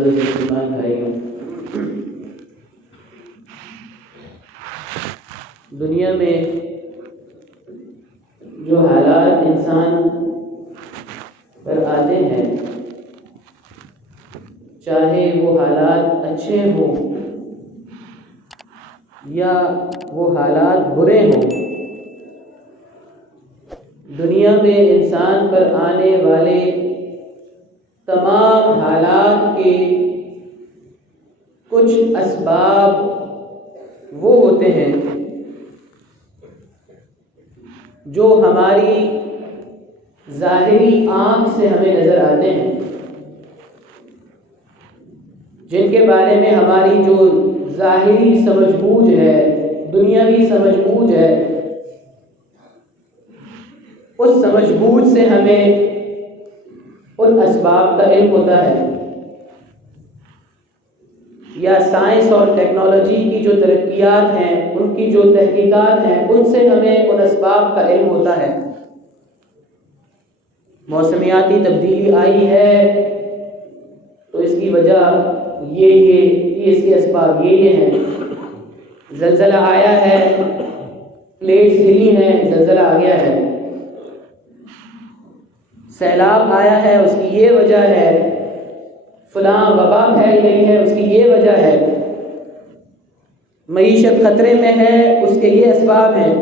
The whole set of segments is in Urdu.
معزز مسلمان بھائیوں، دنیا میں جو حالات انسان پر آتے ہیں، چاہے وہ حالات اچھے ہوں یا وہ حالات برے ہوں، دنیا میں انسان پر آنے والے تمام حالات کے کچھ اسباب وہ ہوتے ہیں جو ہماری ظاہری آنکھ سے ہمیں نظر آتے ہیں، جن کے بارے میں ہماری جو ظاہری سمجھ بوجھ ہے، دنیاوی سمجھ بوجھ ہے، اس سمجھ بوجھ سے ہمیں ان اسباب کا علم ہوتا ہے، یا سائنس اور ٹیکنالوجی کی جو ترقیات ہیں، ان کی جو تحقیقات ہیں، ان سے ہمیں ان اسباب کا علم ہوتا ہے۔ موسمیاتی تبدیلی آئی ہے تو اس کی وجہ یہ اس کے اسباب یہ ہیں، زلزلہ آیا ہے، پلیٹس ہلی ہیں، زلزلہ آ گیا ہے، سیلاب آیا ہے، اس کی یہ وجہ ہے، فلاں وبا پھیل گئی ہے، اس کی یہ وجہ ہے، معیشت خطرے میں ہے، اس کے یہ اسباب ہیں۔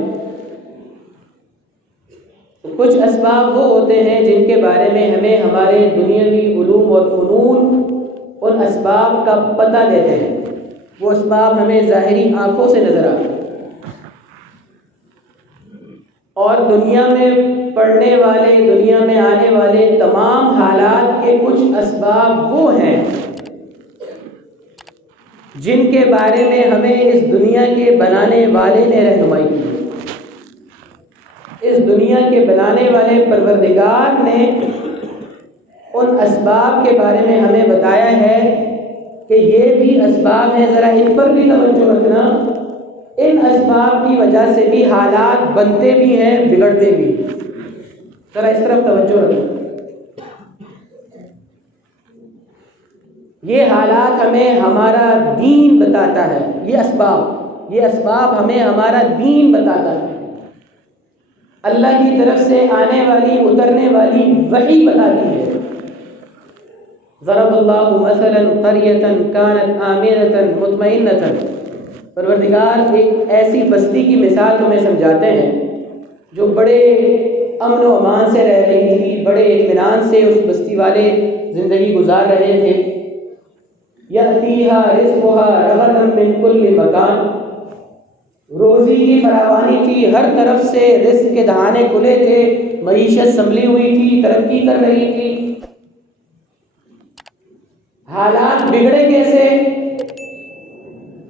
کچھ اسباب وہ ہوتے ہیں جن کے بارے میں ہمیں ہمارے دنیاوی علوم اور فنون ان اسباب کا پتہ دیتے ہیں، وہ اسباب ہمیں ظاہری آنکھوں سے نظر آتے ہیں، اور دنیا میں پڑنے والے، دنیا میں آنے والے تمام حالات کے کچھ اسباب وہ ہیں جن کے بارے میں ہمیں اس دنیا کے بنانے والے نے رہنمائی کی۔ اس دنیا کے بنانے والے پروردگار نے ان اسباب کے بارے میں ہمیں بتایا ہے کہ یہ بھی اسباب ہیں، ذرا ان پر بھی توجہ رکھنا، ان اسباب کی وجہ سے بھی حالات بنتے بھی ہیں، بگڑتے بھی، ذرا اس طرف توجہ رکھنا۔ یہ حالات ہمیں ہمارا دین بتاتا ہے، یہ اسباب ہمیں ہمارا دین بتاتا ہے، اللہ کی طرف سے آنے والی، اترنے والی وحی بتاتی ہے۔ ضرب اللہ مثلا قریۃ کانت آمنۃ مطمئنۃ، پروردگار ایک ایسی بستی کی مثال تمہیں سمجھاتے ہیں جو بڑے امن و امان سے رہ رہی تھی، بڑے اطمینان سے اس بستی والے زندگی گزار رہے تھے۔ یأتیہا رزقہا رغدا من کل مکان، روزی کی فراوانی تھی، ہر طرف سے رزق کے دہانے کھلے تھے، معیشت سنبھلی ہوئی تھی، ترقی کر رہی تھی۔ حالات بگڑے کیسے؟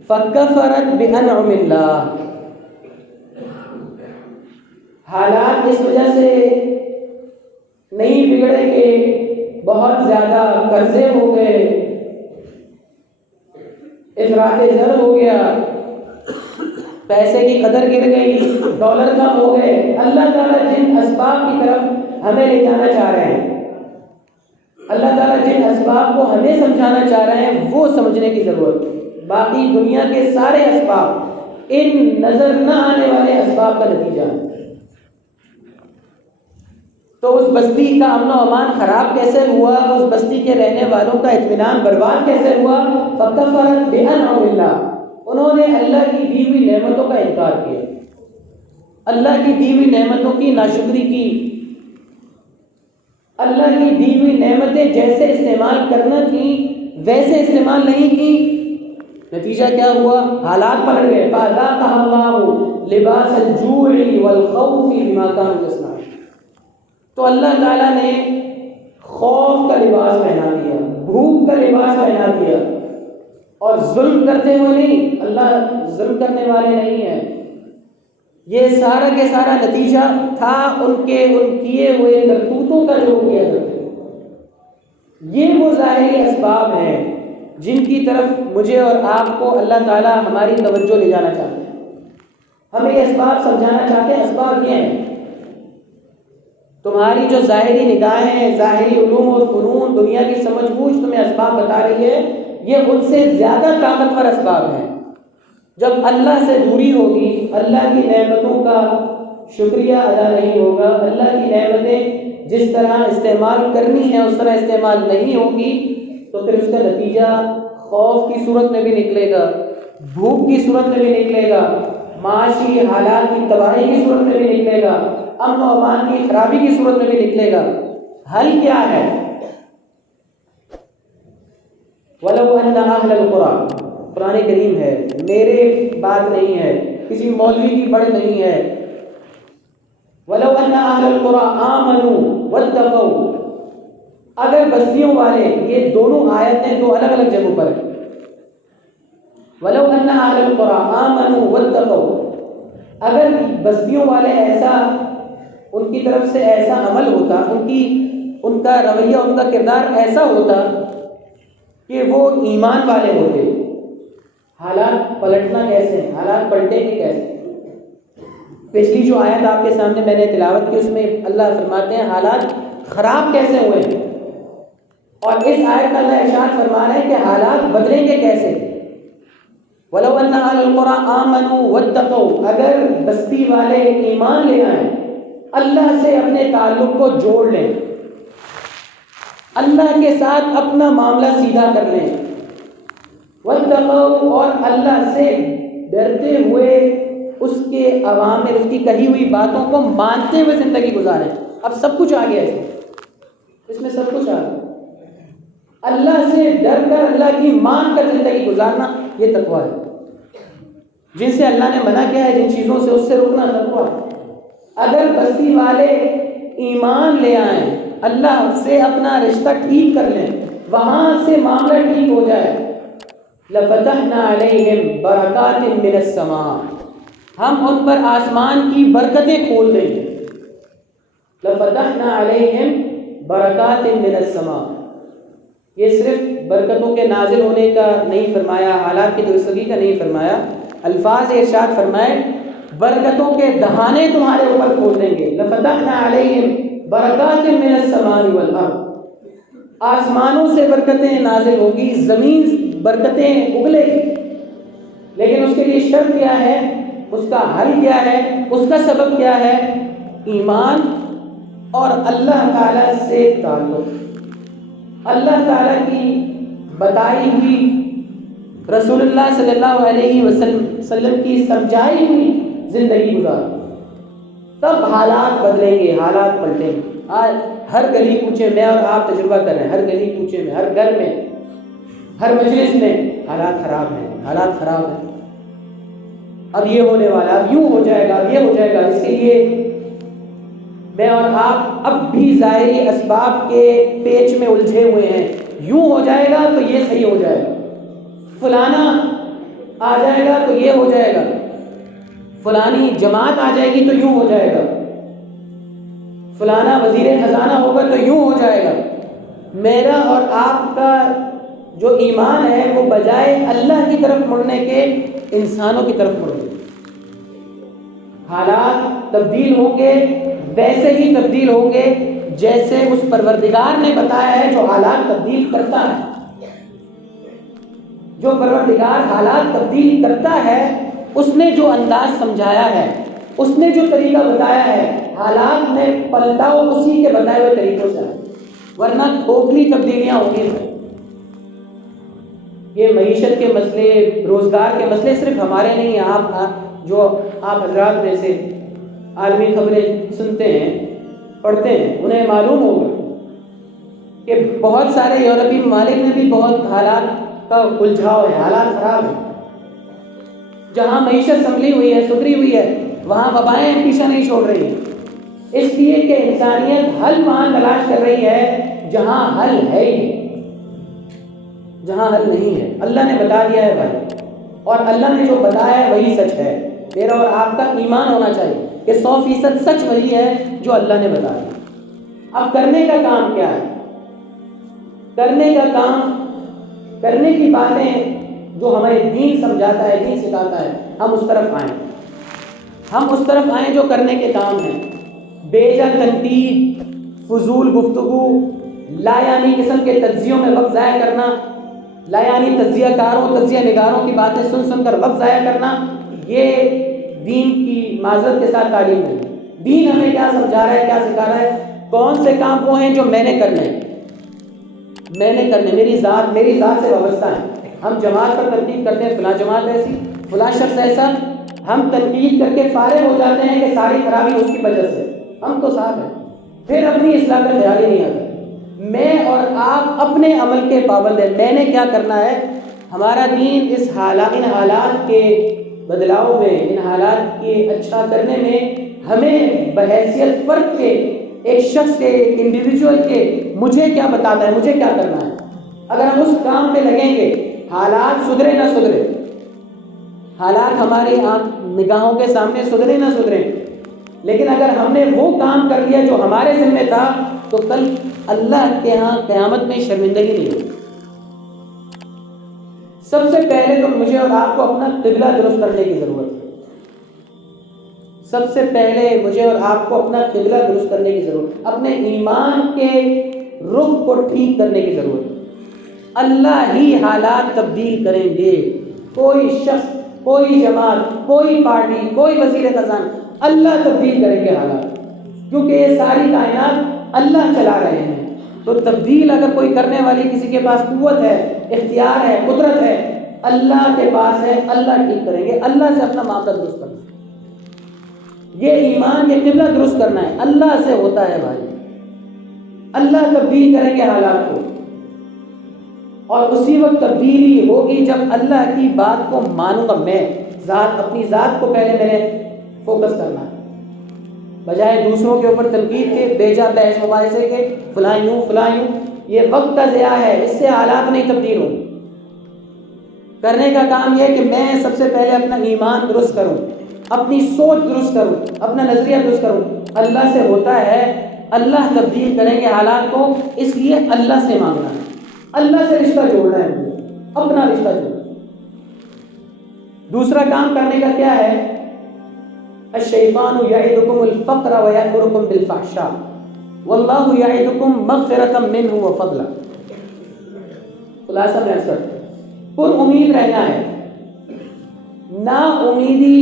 فکفرت بانعم اللہ، حالات اس وجہ سے نہیں بگڑے کہ بہت زیادہ قرضے ہو گئے، افراط زر ہو گیا، پیسے کی قدر گر گئی، ڈالر کم ہو گئے۔ اللہ تعالیٰ جن اسباب کی طرف ہمیں لے جانا چاہ رہے ہیں، اللہ تعالیٰ جن اسباب کو ہمیں سمجھانا چاہ رہے ہیں، وہ سمجھنے کی ضرورت ہے۔ باقی دنیا کے سارے اسباب ان نظر نہ آنے والے اسباب کا نتیجہ ہے۔ تو اس بستی کا امن و امان خراب کیسے ہوا؟ اس بستی کے رہنے والوں کا اطمینان برباد کیسے ہوا؟ فکفرت بانعم اللہ، انہوں نے اللہ کی دی ہوئی نعمتوں کا انکار کیا، اللہ کی دی ہوئی نعمتوں کی ناشکری کی، اللہ کی دی ہوئی نعمتیں جیسے استعمال کرنا تھیں ویسے استعمال نہیں کی۔ نتیجہ کیا ہوا؟ حالات پلٹ گئے۔ فَأَذَاقَهَا اللَّهُ لِبَاسَ الْجُوعِ وَالْخَوْفِ بِمَا كَانُوا يَصْنَعُونَ، تو اللہ تعالیٰ نے خوف کا لباس پہنا دیا، بھوک کا لباس پہنا دیا، اور ظلم کرتے ہوئے نہیں، اللہ ظلم کرنے والے نہیں ہیں۔ یہ سارا کے سارا نتیجہ تھا ان کیے ہوئے کرتوتوں کا جو کیا کرتے۔ یہ وہ ظاہری اسباب ہیں جن کی طرف مجھے اور آپ کو اللہ تعالیٰ ہماری توجہ لے جانا چاہتے ہیں، ہمیں یہ اسباب سمجھانا چاہتے ہیں۔ اسباب یہ ہیں، تمہاری جو ظاہری نگاہیں، ظاہری علوم اور فنون دنیا کی سمجھ بوجھ تمہیں اسباب بتا رہی ہے، یہ ان سے زیادہ طاقتور اسباب ہیں۔ جب اللہ سے دوری ہوگی، اللہ کی نعمتوں کا شکریہ ادا نہیں ہوگا، اللہ کی نعمتیں جس طرح استعمال کرنی ہے اس طرح استعمال نہیں ہوگی، تو پھر اس کا نتیجہ خوف کی صورت میں بھی نکلے گا، بھوک کی صورت میں بھی نکلے گا، معاشی حالات کی تباہی کی صورت میں بھی نکلے گا، امن و امان کی خرابی کی صورت میں بھی نکلے گا۔ حل کیا ہے؟ وَلَوْ أَنَّ أَهْلَ الْقُرَىٰ، قرآن کریم ہے، میرے بات نہیں ہے، کسی مولوی کی پڑھ نہیں ہے۔ وَلَوْ أَنَّ أَهْلَ الْقُرَىٰ آمَنُوا وَاتَّقَوْا، اگر بستیوں والے، یہ دونوں آیتیں دو الگ الگ جگہوں پر ہیں۔ وَلَوْ أَنَّ أَهْلَ الْقُرَىٰ آمَنُوا وَاتَّقَوْا، اگر بستیوں والے ایسا، ان کی طرف سے ایسا عمل ہوتا، ان کا رویہ، ان کا کردار ایسا ہوتا کہ وہ ایمان والے ہوتے، حالات پلٹنا کیسے ہیں؟ حالات پلٹیں گے کیسے؟ پچھلی جو آیت آپ کے سامنے میں نے تلاوت کی، اس میں اللہ فرماتے ہیں حالات خراب کیسے ہوئے ہیں، اور اس آیت کا اللہ ارشاد فرما رہے ہیں کہ حالات بدلیں گے کیسے۔ وَلَوْ أَنَّ أَهْلَ الْقُرَىٰ آمَنُوا وَاتَّقَوْا، اگر بستی والے ایمان لے آئیں، اللہ سے اپنے تعلق کو جوڑ لیں، اللہ کے ساتھ اپنا معاملہ سیدھا کر لیں، وَاتَّقَوْا، اور اللہ سے ڈرتے ہوئے اس کے اوامر، اس کی کہی ہوئی باتوں کو مانتے ہوئے زندگی گزاریں۔ اب سب کچھ آ گیا اس میں سب کچھ آ گیا۔ اللہ سے ڈر کر، اللہ کی مان کر زندگی گزارنا، یہ تقویٰ ہے۔ جن سے اللہ نے منع کیا ہے، جن چیزوں سے، اس سے رکنا تقویٰ ہے۔ اگر بستی والے ایمان لے آئیں، اللہ سے اپنا رشتہ ٹھیک کر لیں، وہاں سے معاملہ ٹھیک ہو جائے، لَفَتَحْنَا عَلَيْهِمْ بَرَكَاتٍ مِّنَ السَّمَاءِ، ہم ان پر آسمان کی برکتیں کھول دیں گے۔ لَفَتَحْنَا عَلَيْهِمْ بَرَكَاتٍ مِّنَ السَّمَاءِ، یہ صرف برکتوں کے نازل ہونے کا نہیں فرمایا، حالات کی درستگی کا نہیں فرمایا، الفاظ ارشاد فرمائے برکتوں کے دہانے تمہارے اوپر کھول دیں گے۔ لَفَتَحْنَا عَلَيْهِمْ بَرَكَاتٍ مِّنَ السَّمَاءِ وَالْأَرْضِ، آسمانوں سے برکتیں نازل ہوگی، زمین برکتیں اگلے گی، لیکن اس کے لیے شرط کیا ہے، اس کا حل کیا ہے، اس کا سبب کیا ہے؟ ایمان اور اللہ تعالیٰ سے تعلق، اللہ تعالیٰ کی بتائی ہوئی، رسول اللہ صلی اللہ علیہ وسلم کی سمجھائی ہوئی زندگی گزارو، تب حالات بدلیں گے، حالات پلٹیں گے۔ آج ہر گلی کوچے میں، اور آپ تجربہ کر رہے ہیں، ہر گلی کوچے میں، ہر گھر میں، ہر مجلس میں حالات خراب ہیں، حالات خراب ہیں۔ اب یہ ہونے والا، اب یوں ہو جائے گا، اب یہ ہو جائے گا، اس کے لیے میں اور آپ اب بھی ظاہری اسباب کے پیچ میں الجھے ہوئے ہیں۔ یوں ہو جائے گا تو یہ صحیح ہو جائے گا، فلانا آ جائے گا تو یہ ہو جائے گا، فلانی جماعت آ جائے گی تو یوں ہو جائے گا، فلانا وزیر خزانہ ہوگا تو یوں ہو جائے گا۔ میرا اور آپ کا جو ایمان ہے وہ بجائے اللہ کی طرف مڑنے کے انسانوں کی طرف مڑ گئے۔ حالات تبدیل ہوں گے، ویسے ہی تبدیل ہوں گے جیسے اس پروردگار نے بتایا ہے جو حالات تبدیل کرتا ہے۔ جو پروردگار حالات تبدیل کرتا ہے، اس نے جو انداز سمجھایا ہے، اس نے جو طریقہ بتایا ہے، حالات میں پلٹاؤ اسی کے بتائے ہوئے طریقوں سے ہے، ورنہ کھوکھلی تبدیلیاں ہوں گی۔ یہ معیشت کے مسئلے، روزگار کے مسئلے صرف ہمارے نہیں ہیں، آپ حضرات میں سے عالمی خبریں سنتے ہیں، پڑھتے ہیں، انہیں معلوم ہوگا کہ بہت سارے یورپی ممالک میں بھی بہت حالات کا الجھاؤ ہے، حالات خراب ہیں۔ جہاں معیشت سنبھلی ہوئی ہے، سدھری ہوئی ہے، وہاں وبائیں پیچھا نہیں چھوڑ رہی ہیں، اس لیے کہ انسانیت حل وہاں تلاش کر رہی ہے جہاں حل ہے ہی نہیں، جہاں حل نہیں ہے۔ اللہ نے بتا دیا ہے بھائی، اور اللہ نے جو بتایا ہے وہی سچ ہے۔ میرا اور آپ کا ایمان ہونا چاہیے کہ 100% سچ وہی ہے جو اللہ نے بتایا۔ اب کرنے کا کام کیا ہے؟ کرنے کا کام، کرنے کی باتیں جو ہمیں دین سمجھاتا ہے، دین سکھاتا ہے، ہم اس طرف آئیں، ہم اس طرف آئیں جو کرنے کے کام ہیں۔ بے جا تنقید، فضول گفتگو، لایانی قسم کے تجزیوں میں وقت ضائع کرنا، لایانی تجزیہ کاروں تجزیہ نگاروں کی باتیں سن کر وقت ضائع کرنا، یہ دین کی معذرت کے ساتھ تعلیم نہیں ہے۔ دین ہمیں کیا سمجھا رہا ہے، کیا سکھا رہا ہے؟ کون سے کام وہ ہیں جو میں نے کرنے ہیں، میری ذات سے وابستہ ہیں۔ ہم جماعت پر تنقید کرتے ہیں، فلاں جماعت ایسی، فلاں شخص ایسا، ہم تنقید کر کے فارغ ہو جاتے ہیں کہ ساری خرابی اس کی وجہ سے، ہم تو صاف ہیں، پھر اپنی اصلاح کا خیال ہی نہیں آتا۔ میں اور آپ اپنے عمل کے پابند ہیں، میں نے کیا کرنا ہے۔ ہمارا دین ان حالات کے بدلاؤ میں، ان حالات کے اچھا کرنے میں ہمیں بحیثیت فرد کے، ایک شخص کے، ایک انڈیویجول کے، مجھے کیا بتاتا ہے، مجھے کیا کرنا ہے۔ اگر ہم اس کام پہ لگیں گے، حالات سدھرے نہ سدھرے، حالات ہماری نگاہوں کے سامنے سدھرے نہ سدھرے، لیکن اگر ہم نے وہ کام کر لیا جو ہمارے ذمہ تھا تو کل اللہ کے ہاں قیامت میں شرمندگی نہیں ہوگی۔ سب سے پہلے تو مجھے اور آپ کو اپنا قبلہ درست کرنے کی ضرورت ہے۔ سب سے پہلے مجھے اور آپ کو اپنا قبلہ درست کرنے کی ضرورت ہے، اپنے ایمان کے رخ کو ٹھیک کرنے کی ضرورت ہے۔ اللہ ہی حالات تبدیل کریں گے، کوئی شخص، کوئی جماعت، کوئی پارٹی، کوئی وزیر خزان، اللہ تبدیل کریں گے حالات، کیونکہ یہ ساری کائنات اللہ چلا رہے ہیں۔ تو تبدیل اگر کوئی کرنے والی کسی کے پاس قوت ہے، اختیار ہے، قدرت ہے، اللہ کے پاس ہے، اللہ ٹھیک کریں گے۔ اللہ سے اپنا معاملہ درست کرنا، یہ ایمان، یہ قبلہ درست کرنا ہے، اللہ سے ہوتا ہے بھائی۔ اللہ تبدیل کریں گے حالات کو، اور اسی وقت تبدیلی ہوگی جب اللہ کی بات کو مانوں گا میں، اپنی ذات کو پہلے میں نے فوکس کرنا ہے، بجائے دوسروں کے اوپر تنقید کے، بیجا بحث مباحثے کے، فلاں یوں فلاں یوں، یہ وقت کا ضیاع ہے، اس سے حالات نہیں تبدیل ہوں۔ کرنے کا کام یہ ہے کہ میں سب سے پہلے اپنا ایمان درست کروں، اپنی سوچ درست کروں، اپنا نظریہ درست کروں۔ اللہ سے ہوتا ہے، اللہ تبدیل کریں گے حالات کو، اس لیے اللہ سے مانگنا ہے، اللہ سے رشتہ جوڑنا ہے، مجھے اپنا رشتہ جوڑنا۔ دوسرا کام کرنے کا کیا ہے؟ الشیطان یعدکم الفقر ویأمرکم بالفحشاء واللہ یعدکم مغفرۃ منہ وفضلا۔ خلاصہ میں کرتا ہوں، پر امید رہنا ہے، نا امیدی،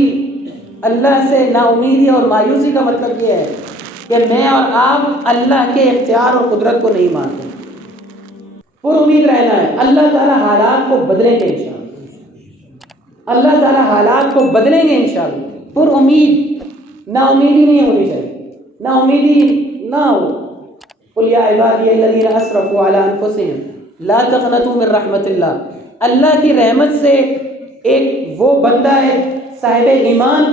اللہ سے نا امیدی اور مایوسی کا مطلب یہ ہے کہ میں اور آپ اللہ کے اختیار اور قدرت کو نہیں مانتے۔ پر امید رہنا ہے، اللہ تعالیٰ حالات کو بدلیں گے انشاءاللہ، اللہ تعالیٰ حالات کو بدلیں گے انشاءاللہ۔ پر امید، نا امیدی نہیں ہونی چاہیے، نا امیدی نہ ہو۔ قل یا عبادی الذین اسرفوا علی انفسہم لا تقنطوا من رحمت اللہ۔ اللہ کی رحمت سے ایک وہ بندہ ہے صاحب ایمان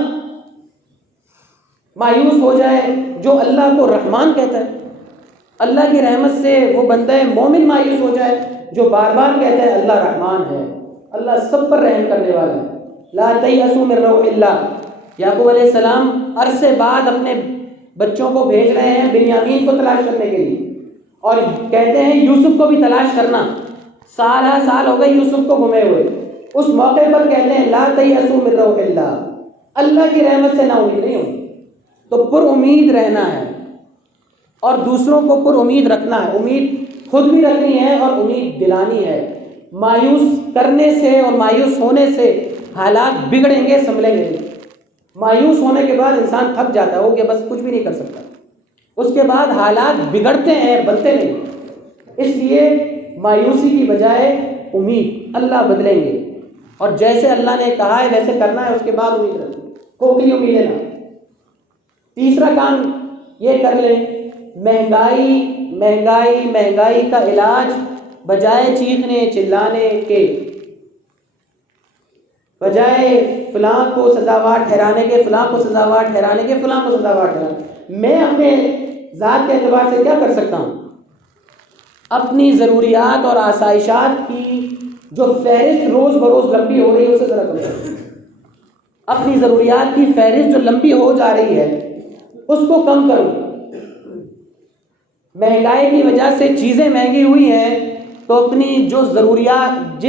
مایوس ہو جائے جو اللہ کو رحمان کہتا ہے، اللہ کی رحمت سے وہ بندہ مومن مایوس ہو جائے جو بار بار کہتا ہے اللہ رحمان ہے، اللہ سب پر رحم کرنے والا ہے۔ لا تیأسوا من روح اللہ۔ یعقوب علیہ السلام عرصے بعد اپنے بچوں کو بھیج رہے ہیں بنیامین کو تلاش کرنے کے لیے، اور کہتے ہیں یوسف کو بھی تلاش کرنا، سال ہو گئے یوسف کو گھمے ہوئے۔ اس موقع پر کہتے ہیں لا تیأسوا من روح اللہ، اللہ کی رحمت سے نا امید نہیں ہو۔ تو پر امید رہنا ہے اور دوسروں کو پر امید رکھنا ہے، امید خود بھی رکھنی ہے اور امید دلانی ہے۔ مایوس کرنے سے اور مایوس ہونے سے حالات بگڑیں گے، سنبھلیں گے نہیں۔ مایوس ہونے کے بعد انسان تھک جاتا ہے، وہ کہ بس کچھ بھی نہیں کر سکتا، اس کے بعد حالات بگڑتے ہیں، بنتے نہیں۔ اس لیے مایوسی کی بجائے امید، اللہ بدلیں گے، اور جیسے اللہ نے کہا ہے ویسے کرنا ہے، اس کے بعد امید رکھیں، کھوکھلی امیدیں نہ۔ تیسرا کام یہ کر لیں، مہنگائی کا علاج بجائے چیخنے چلانے کے، بجائے فلاں کو سزاوار ٹھہرانے کے، فلاں کو سزاوار ٹھہرانے کے، فلاں کو سزاوار ٹھہرانے، میں اپنے ذات کے اعتبار سے کیا کر سکتا ہوں؟ اپنی ضروریات اور آسائشات کی جو فہرست روز بروز لمبی ہو رہی ہے اسے ذرا کم کروں، اپنی ضروریات کی فہرست جو لمبی ہو جا رہی ہے اس کو کم کروں۔ مہنگائی کی وجہ سے چیزیں مہنگی ہوئی ہیں تو اپنی جو ضروریات،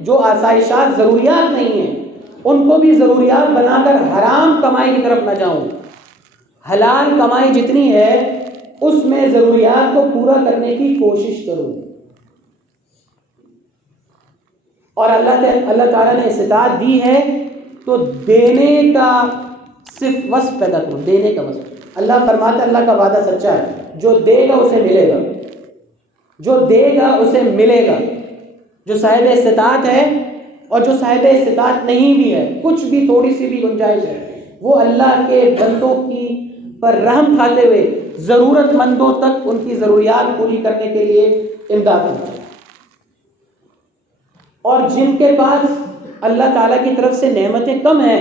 جو آسائشات ضروریات نہیں ہیں ان کو بھی ضروریات بنا کر حرام کمائی کی طرف نہ جاؤں۔ حلال کمائی جتنی ہے اس میں ضروریات کو پورا کرنے کی کوشش کرو. اور اللہ تعالیٰ نے استطاعت دی ہے تو دینے کا صرف وصف پیدا کرو، دینے کا وصف. اللہ فرماتا ہے اللہ کا وعدہ سچا ہے، جو دے گا اسے ملے گا، جو دے گا اسے ملے گا. جو صاحب استطاعت ہے اور جو صاحب استطاعت نہیں بھی ہے، کچھ بھی تھوڑی سی بھی گنجائش ہے، وہ اللہ کے بندوں کی پر رحم کھاتے ہوئے ضرورت مندوں تک ان کی ضروریات پوری کرنے کے لیے امداد کرتا ہے. اور جن کے پاس اللہ تعالیٰ کی طرف سے نعمتیں کم ہیں،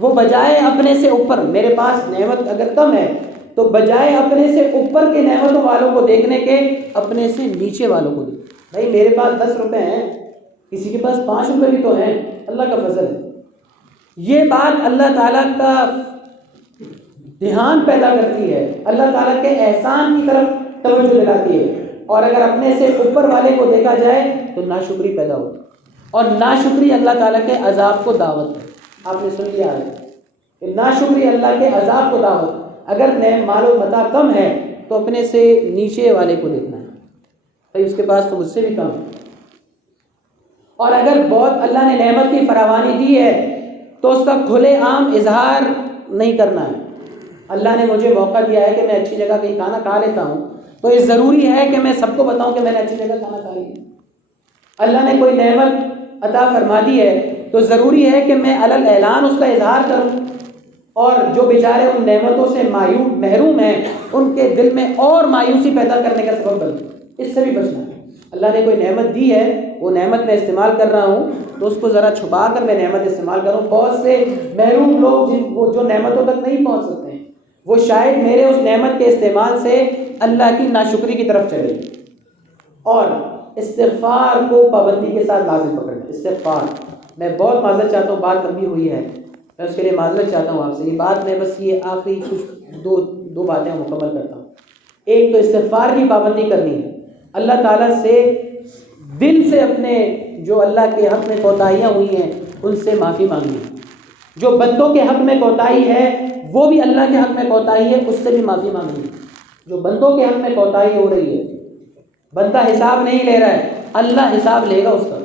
وہ بجائے اپنے سے اوپر، میرے پاس نعمت اگر کم ہے تو بجائے اپنے سے اوپر کے نعمتوں والوں کو دیکھنے کے اپنے سے نیچے والوں کو دیکھیں. بھائی میرے پاس 10 روپے ہیں، کسی کے پاس 5 روپے بھی تو ہیں، اللہ کا فضل ہے. یہ بات اللہ تعالیٰ کا دھیان پیدا کرتی ہے، اللہ تعالیٰ کے احسان کی طرف توجہ دلاتی ہے. اور اگر اپنے سے اوپر والے کو دیکھا جائے تو ناشکری پیدا ہوتی ہے، اور ناشکری اللہ تعالیٰ کے عذاب کو دعوت ہے. آپ نے سن لیا ہے کہ ناشکری اللہ کے عذاب کو دعوت. اگر مال و متاع کم ہے تو اپنے سے نیچے والے کو دیکھنا ہے، بھائی اس کے پاس تو مجھ سے بھی کم ہے. اور اگر بہت اللہ نے نعمت کی فراوانی دی ہے تو اس کا کھلے عام اظہار نہیں کرنا ہے. اللہ نے مجھے موقع دیا ہے کہ میں اچھی جگہ کہیں کھانا کھا لیتا ہوں، تو یہ ضروری ہے کہ میں سب کو بتاؤں کہ میں نے اچھی جگہ کھانا کھا لیا. اللہ نے کوئی نعمت عطا فرما دی ہے تو ضروری ہے کہ میں علل اعلان اس کا اظہار کروں، اور جو بیچارے ان نعمتوں سے محروم ہیں ان کے دل میں اور مایوسی پیدا کرنے کا سبب بنوں. اس سے بھی بچنا ہے. اللہ نے کوئی نعمت دی ہے، وہ نعمت میں استعمال کر رہا ہوں تو اس کو ذرا چھپا کر میں نعمت استعمال کروں. بہت سے محروم لوگ وہ جو نعمتوں تک نہیں پہنچ سکتے ہیں، وہ شاید میرے اس نعمت کے استعمال سے اللہ کی ناشکری کی طرف چلے. اور استغفار کو پابندی کے ساتھ لازم پکڑنا. استغفار، میں بہت معذرت چاہتا ہوں، بات لمبی ہوئی ہے، میں اس کے لیے معذرت چاہتا ہوں آپ سے. یہ بات میں بس یہ آخری کچھ دو باتیں مکمل کرتا ہوں. ایک تو استغفار کی پابندی کرنی ہے، اللہ تعالیٰ سے دل سے اپنے جو اللہ کے حق میں کوتاہیاں ہوئی ہیں ان سے معافی مانگنی ہے. جو بندوں کے حق میں کوتاہی ہے وہ بھی اللہ کے حق میں کوتاہی ہے، اس سے بھی معافی مانگنی ہے. جو بندوں کے حق میں کوتاہی ہو رہی ہے، بندہ حساب نہیں لے رہا ہے، اللہ حساب لے گا اس کا.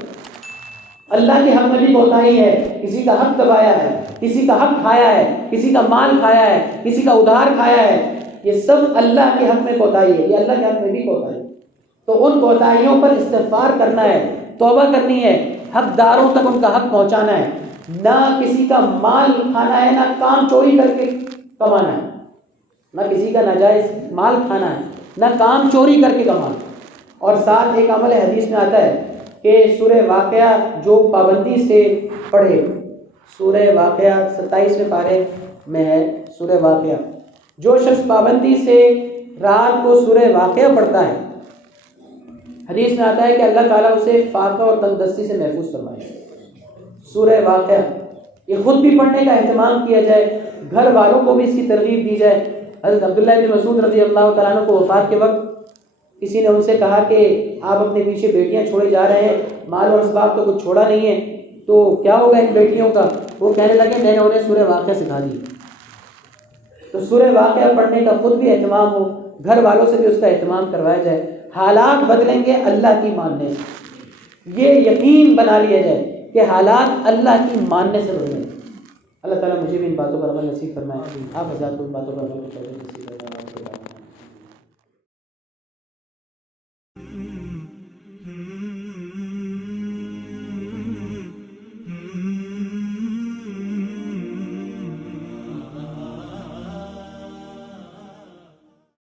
اللہ کے حق میں بھی کوتاہی ہے، کسی کا حق دبایا ہے، کسی کا حق کھایا ہے، کسی کا مال کھایا ہے، کسی کا ادھار کھایا ہے، یہ سب اللہ کے حق میں کوتاہی ہے، یہ اللہ کے حق میں بھی کوتاہی ہے. تو ان کوتاہیوں پر استغفار کرنا ہے، توبہ کرنی ہے، حقداروں تک ان کا حق پہنچانا ہے. نہ کسی کا مال کھانا ہے، نہ کام چوری کر کے کمانا ہے، نہ کسی کا ناجائز مال کھانا ہے، نہ کام چوری کر کے کمانا. اور ساتھ ایک عمل حدیث میں آتا ہے کہ سورہ واقعہ جو پابندی سے پڑھے، سورہ واقعہ 27ویں پارے میں ہے سورہ واقعہ، جو شخص پابندی سے رات کو سورہ واقعہ پڑھتا ہے، حدیث میں آتا ہے کہ اللہ تعالیٰ اسے فاقہ اور تنگدستی سے محفوظ فرمائے. سورہ واقعہ یہ خود بھی پڑھنے کا اہتمام کیا جائے، گھر والوں کو بھی اس کی ترغیب دی جائے. حضرت عبداللہ بن مسعود رضی اللہ تعالیٰ عنہ کو وفات کے وقت کسی نے ان سے کہا کہ آپ اپنے پیچھے بیٹیاں چھوڑے جا رہے ہیں، مال اور اسباب تو کچھ چھوڑا نہیں ہے، تو کیا ہوگا ان بیٹیوں کا؟ وہ کہنے لگے میں نے انہیں سورہ واقعہ سکھا دی. تو سورہ واقعہ پڑھنے کا خود بھی اہتمام ہو، گھر والوں سے بھی اس کا اہتمام کروایا جائے. حالات بدلیں گے اللہ کی ماننے سے، یہ یقین بنا لیا جائے کہ حالات اللہ کی ماننے سے بدلیں گے. اللہ تعالیٰ مجھے بھی ان باتوں پر عمل نصیب فرمائے، آپ حضرات کو ان باتوں پر عمل نصیب فرمائے.